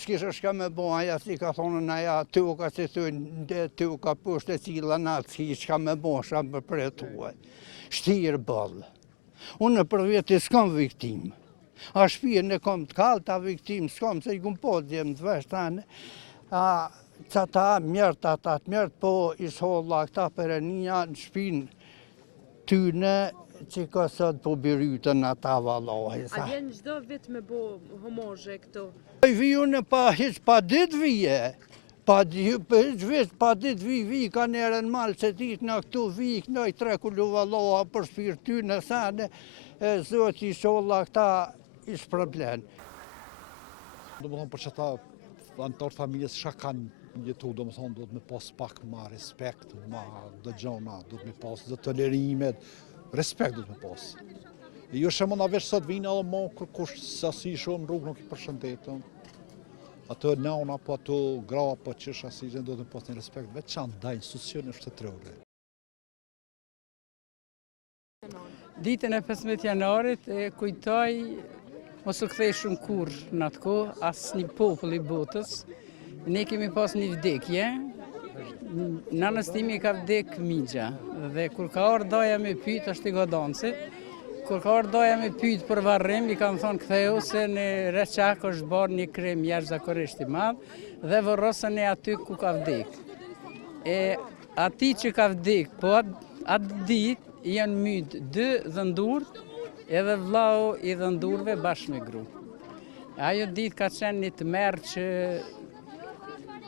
s'kisha shka me bo, aja si ka thonë në aja, ty u ka si thujnë, ty u ka pushtë e cila natë, s'ki shka me bo, shka me përjetuaj. Shtirë bëllë. Unë për vjetë s'kam viktim. A shpirë në kom të kalë, ta viktim s'kam, se i kum po djemë të vesh tane. Qata mjertë, ata të mjertë, po isholla këta për e një në shpinë tyne, që ka sot po birytën ata valohi. A vjen çdo vit me bo homozhe këtu? I viju në hiq pa dit vije. Pa dit vi, ka njerën malë që dit në këtu vi, kënoj tre kullu valoha për shpirë ty në sane, zot i sholla këta ish problem. Do më thonë për që ta antarë familjes shka kanë jetu, do më thonë do të me pas pak ma respekt, ma dëgjona, do të me pas dhe tolerimet, respekt do të me pas. E jo shemë në veç sot vinë edhe mo kërkush sasi shumë rrugë nuk i përshëndetëm. Ato nauna, po ato grava, po qësh asizën do të me pas një respekt veçan da institucionin shtetërore. Ditën e 15 janarit e kujtoj mos u kthej shumë kur në atë kohë, asë një popull i botës. Ne kemi pas një vdekje, nanës timi ka vdek Migja, dhe kur ka orë doja me pyet është i godanci, kur ka orë doja me pyet për varrim, i kanë thonë ktheu se në Reçak është bërë një krim jashtëzakonisht i madh dhe vorrosën e aty ku ka vdek. E ati që ka vdek, po atë ditë janë myt 2 dhëndurët, edhe vllau i dhëndurve bashkë me gru. Ajo ditë ka qenë një të merë që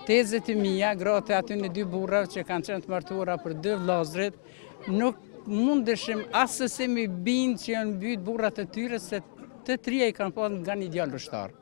tezet e mija, gratë aty në 2 burrave që kanë qenë të martuara për 2 vllazërit, nuk mundeshim asëse me bindë që janë mbyt burrat e tyre se të 3 i kanë pasur nga një djalë ushtar.